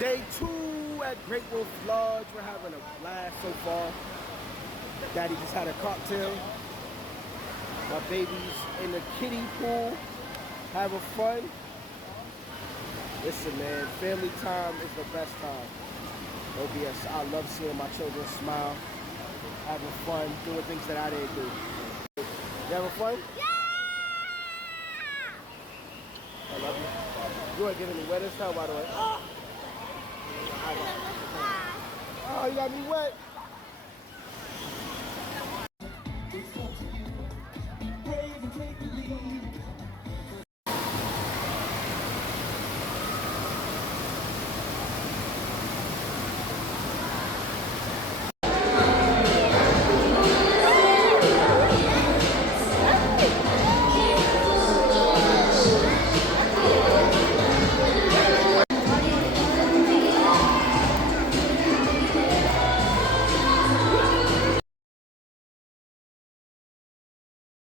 Day 2 at Great Wolf Lodge. We're having a blast so far. Daddy just had a cocktail. My baby's in the kiddie pool, having fun. Listen, man, family time is the best time. OBS, I love seeing my children smile, having fun, doing things that I didn't do. You having fun? Yeah! I love you. You ain't getting me wet as hell, by the way. Oh, you got me wet.